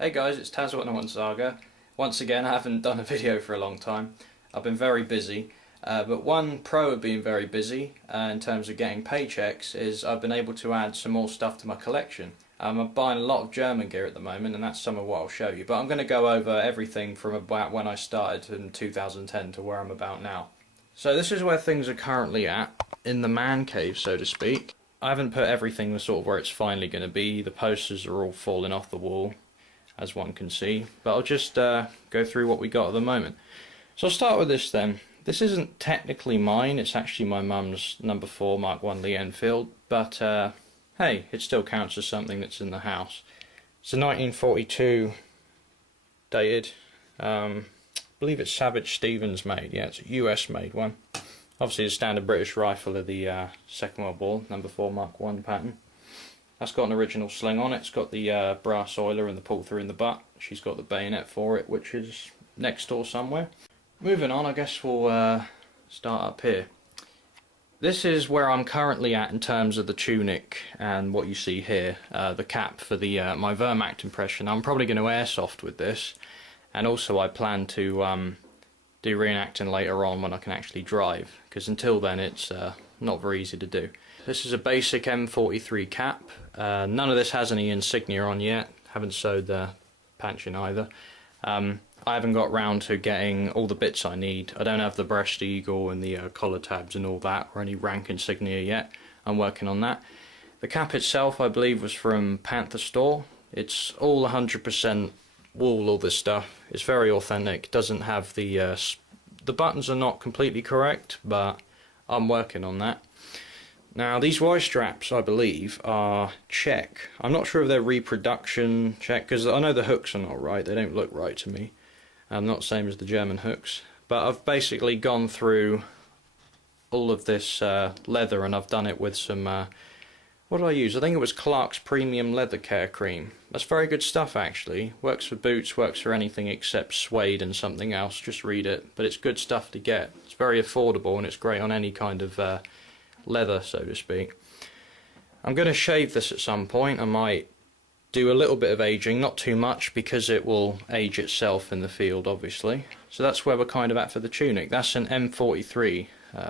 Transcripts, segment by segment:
Hey guys, it's K98k Mauser. Once again, I haven't done a video for a long time. I've been very busy, but one pro of being very busy in terms of getting paychecks is I've been able to add some more stuff to my collection. I'm buying a lot of German gear at the moment, and that's some of what I'll show you. But I'm going to go over everything from about when I started in 2010 to where I'm about now. So this is where things are currently at, in the man cave, so to speak. I haven't put everything sort of where it's finally going to be. The posters are all falling off the wall, as one can see. But I'll just go through what we got at the moment. So I'll start with this then. This isn't technically mine, it's actually my mum's number 4 Mark 1 Lee Enfield, but hey, it still counts as something that's in the house. It's a 1942 dated, I believe it's Savage Stevens made, yeah, it's a US made one. Obviously the standard British rifle of the Second World War, number 4 Mark 1 pattern. That's got an original sling on it, it's got the brass oiler and the pull through in the butt. She's got the bayonet for it, which is next door somewhere. Moving on, I guess we'll start up here. This is where I'm currently at in terms of the tunic and what you see here, the cap for the my Wehrmacht impression. I'm probably going to airsoft with this, and also I plan to do reenacting later on when I can actually drive, because until then it's not very easy to do. This is a basic M43 cap. None of this has any insignia on yet, haven't sewed the panching either. I haven't got round to getting all the bits I need. I don't have the breast eagle and the collar tabs and all that, or any rank insignia yet. I'm working on that. The cap itself, I believe, was from Panther Store. It's all 100% wool, all this stuff. It's very authentic. Doesn't have the buttons are not completely correct, but I'm working on that. Now these Y straps, I believe, are Czech. I'm not sure if they're reproduction Czech, because I know the hooks are not right. They don't look right to me. Not the same as the German hooks. But I've basically gone through all of this leather, and I've done it with some, what did I use? I think it was Clark's Premium Leather Care Cream. That's very good stuff actually. Works for boots, works for anything except suede and something else. Just read it. But it's good stuff to get. It's very affordable, and it's great on any kind of leather, so to speak. I'm going to shave this at some point. I might do a little bit of aging, not too much, because it will age itself in the field, obviously. So that's where we're kind of at for the tunic. That's an M43,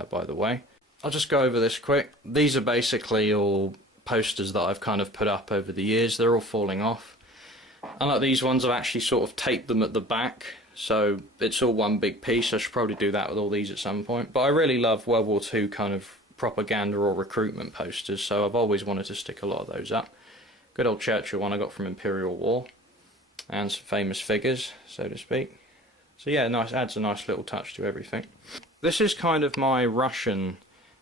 by the way. I'll just go over this quick. These are basically all posters that I've kind of put up over the years. They're all falling off. Unlike these ones, I've actually sort of taped them at the back, so it's all one big piece. I should probably do that with all these at some point. But I really love World War II kind of propaganda or recruitment posters, so I've always wanted to stick a lot of those up. Good old Churchill one I got from Imperial War, and some famous figures, so to speak. So yeah, nice, adds a nice little touch to everything. This is kind of my Russian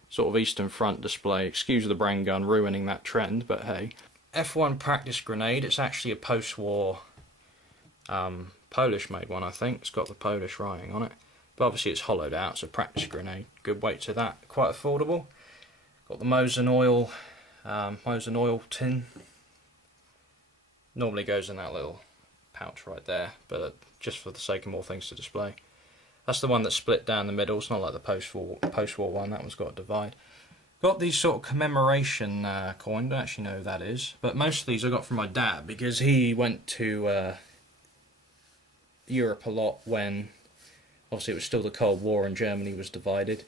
sort of Eastern Front display. Excuse the Bren gun ruining that trend, but hey. F1 practice grenade. It's actually a post-war Polish made one, I think. It's got the Polish writing on it, but obviously it's hollowed out. It's a practice grenade. Good weight to that. Quite affordable. Got the Mosin oil tin. Normally goes in that little pouch right there, but just for the sake of more things to display. That's the one that's split down the middle. It's not like the post-war one. That one's got a divide. Got these sort of commemoration coin. Don't actually know who that is, but most of these I got from my dad, because he went to Europe a lot when obviously it was still the Cold War and Germany was divided.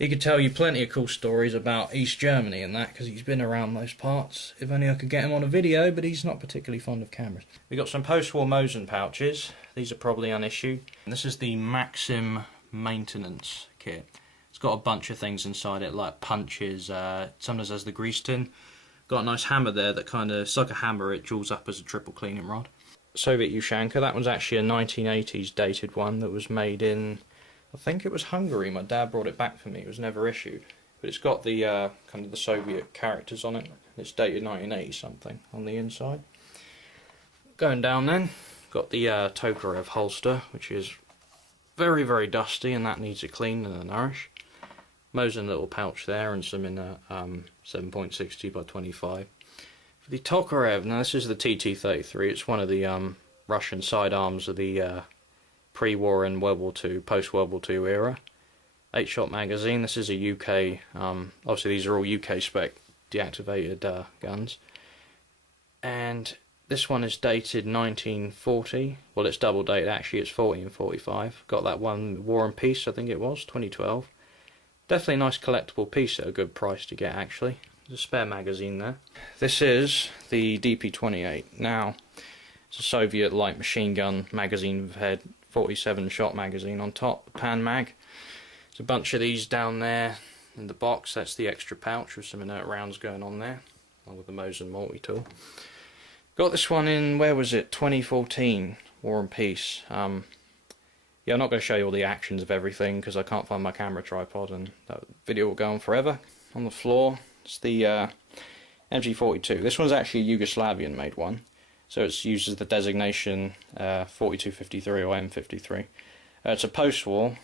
He could tell you plenty of cool stories about East Germany and that, because he's been around those parts. If only I could get him on a video, but he's not particularly fond of cameras. We got some post-war Mosin pouches. These are probably unissued. And this is the Maxim maintenance kit. It's got a bunch of things inside it, like punches. Sometimes has the grease tin. Got a nice hammer there that kind of, it's like a hammer. It jewels up as a triple cleaning rod. Soviet Ushanka. That one's actually a 1980s dated one that was made in, I think it was Hungary. My dad brought it back for me. It was never issued, but it's got the kind of the Soviet characters on it. It's dated 1980 something on the inside. Going down then, got the Tokarev holster, which is very, very dusty, and that needs a clean and a nourish. Mosin little pouch there, and some in a 7.60 by 25. For the Tokarev, now this is the TT-33. It's one of the Russian sidearms of the pre-war and World War II, post-World War II era. 8-shot magazine. This is a UK, obviously these are all UK spec deactivated guns. And This one is dated 1940. Well, it's double dated actually, it's 40 and 45. Got that one, War and Peace, I think it was, 2012. Definitely a nice collectible piece at a good price to get actually. There's a spare magazine there. This is the DP-28. Now, it's a Soviet light machine gun magazine with head, 47 shot magazine on top, pan mag. There's a bunch of these down there in the box. That's the extra pouch with some inert rounds going on there, along with the Mosin multi-tool. Got this one in, where was it, 2014, War and Peace. Yeah, I'm not going to show you all the actions of everything because I can't find my camera tripod and that video will go on forever. On the floor, it's the MG42. This one's actually a Yugoslavian made one, so it's used as the designation 4253 or M53. It's a post-war.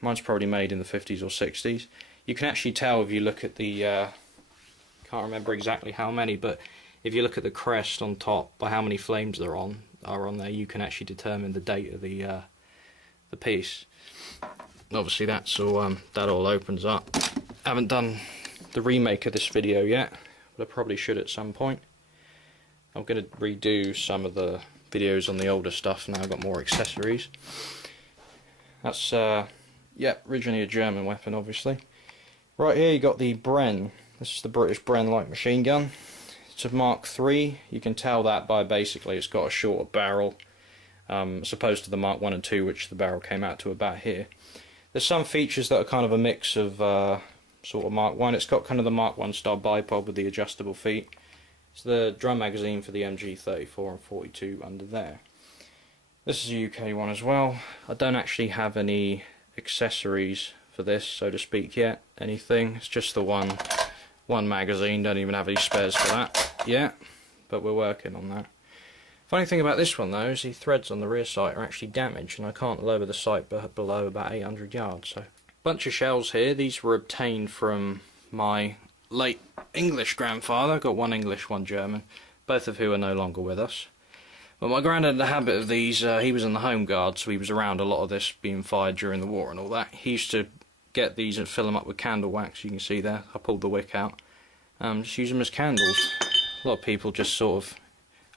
Mine's probably made in the 50s or 60s. You can actually tell if you look at the, can't remember exactly how many, but if you look at the crest on top, by how many flames are on there, you can actually determine the date of the piece. Obviously, that's all. That all opens up. I haven't done the remake of this video yet, but I probably should at some point. I'm going to redo some of the videos on the older stuff now. I've got more accessories. That's yeah, originally a German weapon, obviously. Right here, you got the Bren. This is the British Bren light machine gun. It's a Mark III. You can tell that by basically it's got a shorter barrel, as opposed to the Mark I and II, which the barrel came out to about here. There's some features that are kind of a mix of sort of Mark I. It's got kind of the Mark I style bipod with the adjustable feet. It's the drum magazine for the MG34 and 42 under there. This is a UK one as well. I don't actually have any accessories for this, so to speak, yet. Anything. It's just the one magazine. Don't even have any spares for that yet, but we're working on that. Funny thing about this one though is the threads on the rear sight are actually damaged, and I can't lower the sight below about 800 yards. So, bunch of shells here. These were obtained from my late English grandfather. Got one English, one German, both of who are no longer with us. But my granddad had a habit of these. He was in the Home Guard, so he was around a lot of this being fired during the war and all that. He used to get these and fill them up with candle wax. You can see there, I pulled the wick out. Just use them as candles. A lot of people just sort of,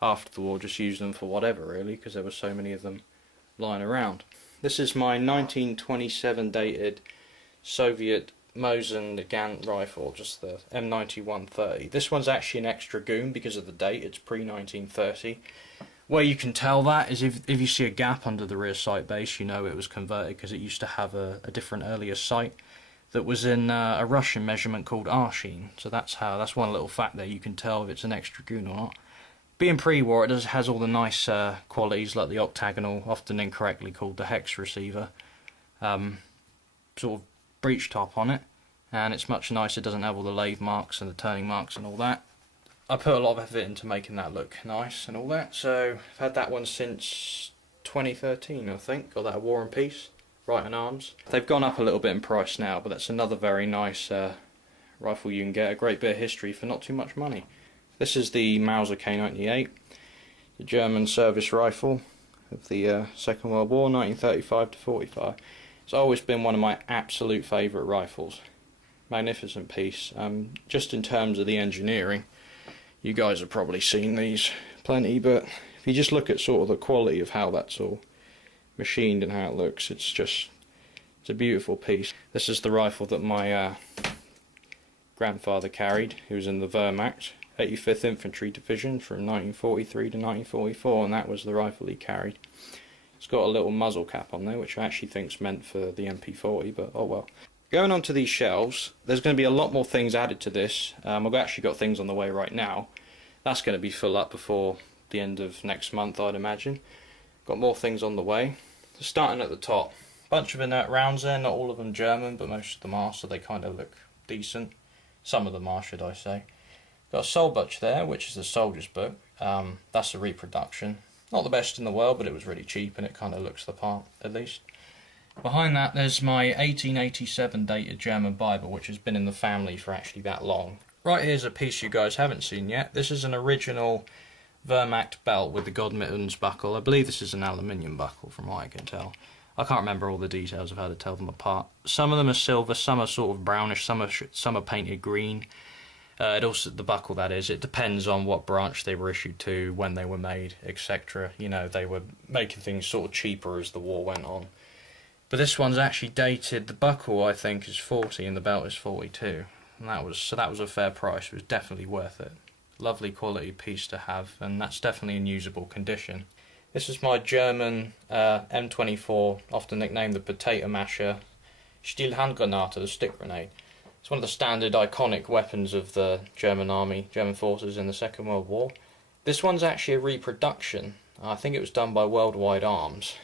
after the war, just used them for whatever really, because there were so many of them lying around. This is my 1927 dated Soviet Mosin Nagant rifle, just the M9130. This one's actually an extra goon because of the date. It's pre-1930. Where you can tell that is if you see a gap under the rear sight base, you know it was converted because it used to have a different earlier sight that was in a Russian measurement called Arshin. So that's one little fact there. You can tell if it's an extra goon or not. Being pre-war, it has all the nice qualities like the octagonal, often incorrectly called the hex receiver, sort of breech top on it, and it's much nicer. It doesn't have all the lathe marks and the turning marks and all that. I put a lot of effort into making that look nice and all that, so I've had that one since 2013, I think. Got that at War and Peace, right in arms. They've gone up a little bit in price now, but that's another very nice rifle you can get. A great bit of history for not too much money. This is the Mauser K98, the German service rifle of the Second World War, 1935 to 45. It's always been one of my absolute favourite rifles. Magnificent piece. Just in terms of the engineering, you guys have probably seen these plenty, but if you just look at sort of the quality of how that's all machined and how it looks, it's a beautiful piece. This is the rifle that my grandfather carried. He was in the Wehrmacht, 85th Infantry Division from 1943 to 1944, and that was the rifle he carried. It's got a little muzzle cap on there, which I actually think's meant for the MP40, but oh well. Going on to these shelves, there's going to be a lot more things added to this. I've actually got things on the way right now. That's going to be full up before the end of next month, I'd imagine. Got more things on the way. So starting at the top, bunch of inert rounds there, not all of them German, but most of them are, so they kind of look decent. Some of them are, should I say. Got a soul butch there, which is the soldier's book. That's a reproduction. Not the best in the world, but it was really cheap and it kind of looks the part, at least. Behind that there's my 1887 dated German Bible, which has been in the family for actually that long. Right here's a piece you guys haven't seen yet. This is an original Wehrmacht belt with the God Mittens buckle. I believe this is an aluminium buckle from what I can tell. I can't remember all the details of how to tell them apart. Some of them are silver, some are sort of brownish, some are painted green. It also, the buckle that is, it depends on what branch they were issued to, when they were made, etc. You know, they were making things sort of cheaper as the war went on. But this one's actually dated. The buckle I think is 40 and the belt is 42, and that was a fair price. It was definitely worth it. Lovely quality piece to have, and that's definitely in usable condition. This is my German M24, often nicknamed the potato masher, Stielhandgranate, the stick grenade. It's one of the standard iconic weapons of the German army, German forces in the Second World War. This one's actually a reproduction. I think it was done by Worldwide Arms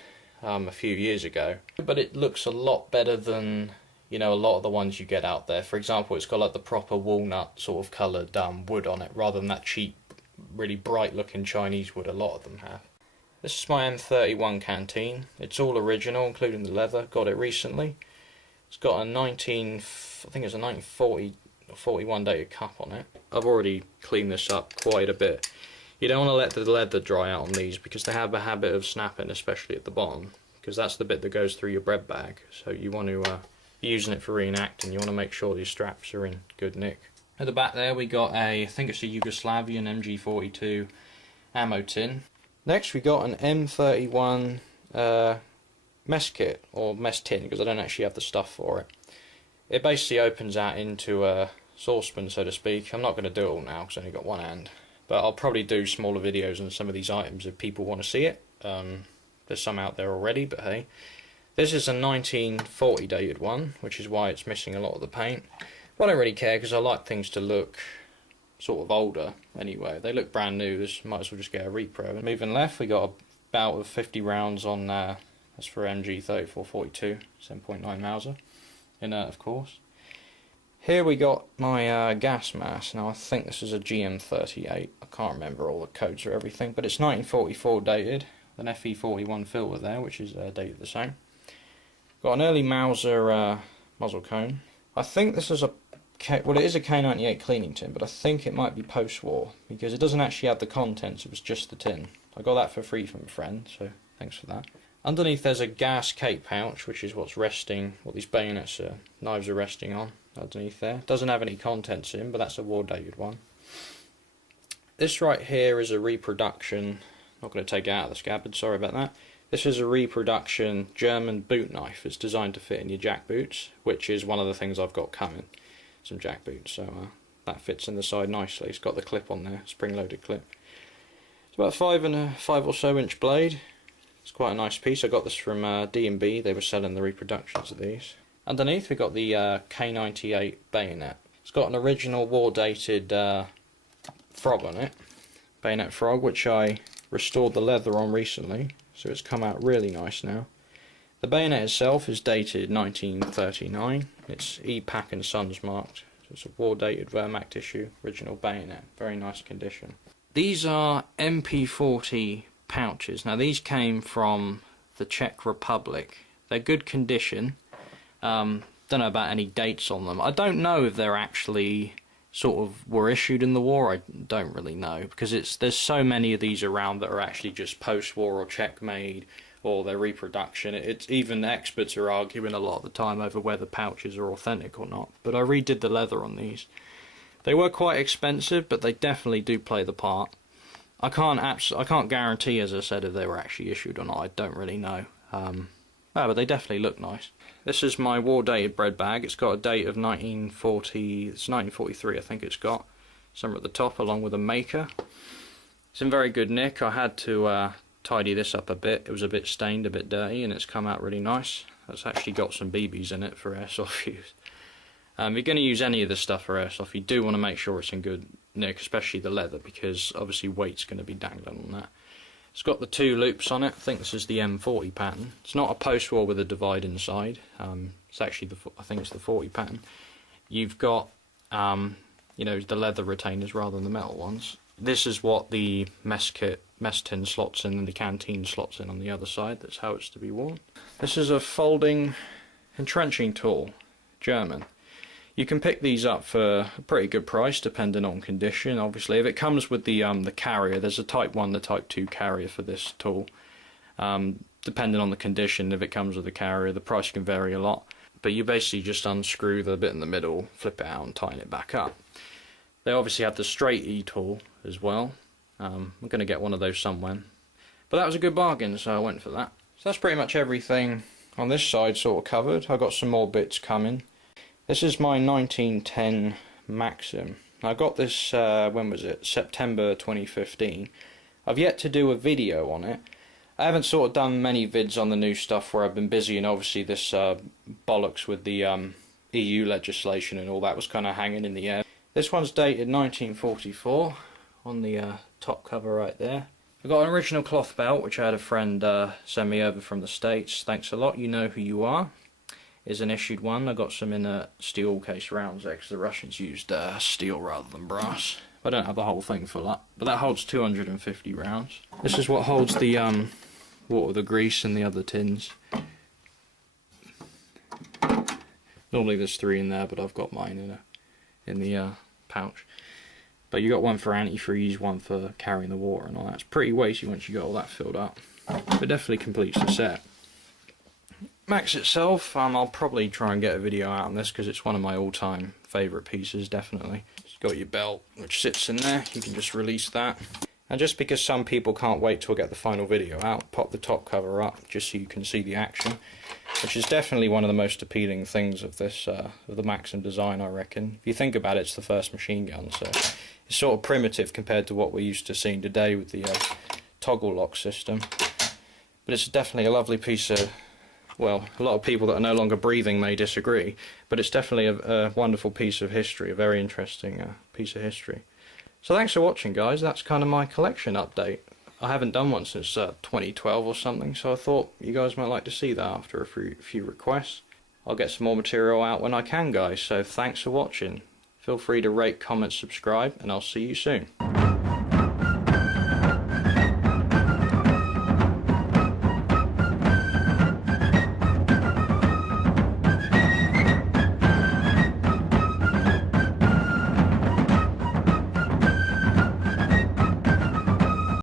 a few years ago. But it looks a lot better than, you know, a lot of the ones you get out there. For example, it's got like the proper walnut sort of coloured wood on it, rather than that cheap, really bright looking Chinese wood a lot of them have. This is my M31 canteen. It's all original, including the leather. Got it recently. It's got a 1940 or 41 dated cup on it. I've already cleaned this up quite a bit. You don't want to let the leather dry out on these because they have a habit of snapping, especially at the bottom, because that's the bit that goes through your bread bag. So you want to be using it for reenacting. You want to make sure these straps are in good nick. At the back there we got I think it's a Yugoslavian MG42 ammo tin. Next we got an M31 mess kit, or mess tin, because I don't actually have the stuff for it. It basically opens out into a saucepan, so to speak. I'm not going to do it all now because I only got one hand, but I'll probably do smaller videos on some of these items if people want to see it. There's some out there already, but hey. This is a 1940 dated one, which is why it's missing a lot of the paint. But I don't really care because I like things to look sort of older anyway. They look brand new, this might as well just get a repro. Moving left, we got a bout of 50 rounds on that's for MG 3442 7.9 Mauser, inert of course. Here we got my gas mask. Now I think this is a GM38. I can't remember all the codes or everything, but it's 1944 dated. An FE41 filter there, which is dated the same. Got an early Mauser muzzle cone. I think this is a well, it is a K98 cleaning tin, but I think it might be post-war because it doesn't actually have the contents. It was just the tin. I got that for free from a friend, so thanks for that. Underneath there's a gas cape pouch, which is what's resting, what these bayonets knives are resting on. Underneath there, doesn't have any contents in, but that's a war-dated one. This right here is a reproduction. Not going to take it out of the scabbard, sorry about that. This is a reproduction German boot knife. It's designed to fit in your jack boots, which is one of the things I've got coming. Some jack boots, so that fits in the side nicely. It's got the clip on there, spring-loaded clip. It's about 5 or so inch blade. It's quite a nice piece. I got this from D&B. They were selling the reproductions of these. Underneath we got the K98 bayonet. It's got an original war-dated frog on it, bayonet frog, which I restored the leather on recently, so it's come out really nice now. The bayonet itself is dated 1939. It's E-Pack and Sons marked. So it's a war-dated Wehrmacht issue, original bayonet. Very nice condition. These are MP40 pouches. Now these came from the Czech Republic. They're good condition. Don't know about any dates on them. I don't know if they're actually sort of were issued in the war. I don't really know because there's so many of these around that are actually just post-war or Czech made, or their reproduction. It's even experts are arguing a lot of the time over whether pouches are authentic or not. But I redid the leather on these. They were quite expensive, but they definitely do play the part. I can't guarantee, as I said, if they were actually issued or not. I don't really know. But they definitely look nice. This is my war-dated bread bag. It's got a date of 1940. It's 1943, I think it's got. Somewhere at the top, along with a maker. It's in very good nick. I had to tidy this up a bit. It was a bit stained, a bit dirty, and it's come out really nice. It's actually got some BBs in it for airsoft use. If you're going to use any of this stuff for airsoft, you do want to make sure it's in good nick, especially the leather, because obviously weight's going to be dangling on that. It's got the 2 loops on it. I think this is the M40 pattern. It's not a post-war with a divide inside. It's actually I think it's the 40 pattern. You've got you know, the leather retainers rather than the metal ones. This is what the mess tin slots in and the canteen slots in on the other side. That's how it's to be worn. This is a folding entrenching tool, German. You can pick these up for a pretty good price depending on condition. Obviously, if it comes with the carrier, there's a Type 1, the Type 2 carrier for this tool. Depending on the condition, if it comes with the carrier, the price can vary a lot. But you basically just unscrew the bit in the middle, flip it out and tighten it back up. They obviously have the straight E tool as well. I'm going to get one of those somewhere. But that was a good bargain, so I went for that. So that's pretty much everything on this side sort of covered. I've got some more bits coming. This is my 1910 Maxim. I got this, when was it? September 2015. I've yet to do a video on it. I haven't sort of done many vids on the new stuff where I've been busy, and obviously this bollocks with the EU legislation and all that was kind of hanging in the air. This one's dated 1944 on the top cover right there. I've got an original cloth belt which I had a friend send me over from the States. Thanks a lot, you know who you are. Is an issued one. I got some in steel case rounds there because the Russians used steel rather than brass. I don't have the whole thing full up, but that holds 250 rounds. This is what holds the water, the grease, and the other tins. Normally there's 3 in there, but I've got mine in the pouch. But you got one for antifreeze, one for carrying the water and all that. It's pretty weighty once you got all that filled up, but definitely completes the set. Max itself, I'll probably try and get a video out on this because it's one of my all-time favourite pieces, definitely. It's got your belt which sits in there, you can just release that. And just because some people can't wait till I get the final video out, pop the top cover up just so you can see the action, which is definitely one of the most appealing things of this, of the Maxim design, I reckon. If you think about it, it's the first machine gun, so it's sort of primitive compared to what we're used to seeing today with the toggle lock system. But it's definitely a lovely piece of, well, a lot of people that are no longer breathing may disagree, but it's definitely a wonderful piece of history, a very interesting piece of history. So thanks for watching, guys. That's kind of my collection update. I haven't done one since 2012 or something, so I thought you guys might like to see that after a few requests. I'll get some more material out when I can, guys, so thanks for watching. Feel free to rate, comment, subscribe, and I'll see you soon.